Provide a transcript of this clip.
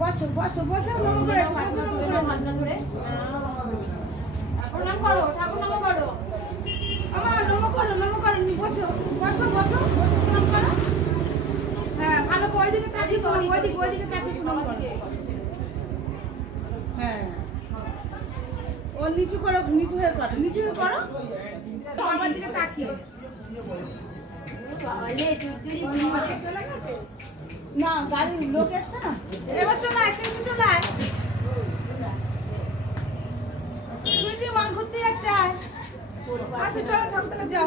বসো বসো বসো নমো করে বসো নমো করে মান্না করে প্রণাম করো ঠাকুর নমো করো আমা নমো করো বসো বসো বসো প্রণাম করো হ্যাঁ ভালো করে ওইদিকে তাকিয়ে করো ওইদিকে তাকিয়ে প্রণাম করো হ্যাঁ ও নিচু হয়ে করো আমার দিকে তাকিয়ে না গাড়ির লোক এসছে না এবার চলে আয় চলে আয় ঘুরতে যাচ্ছে যাও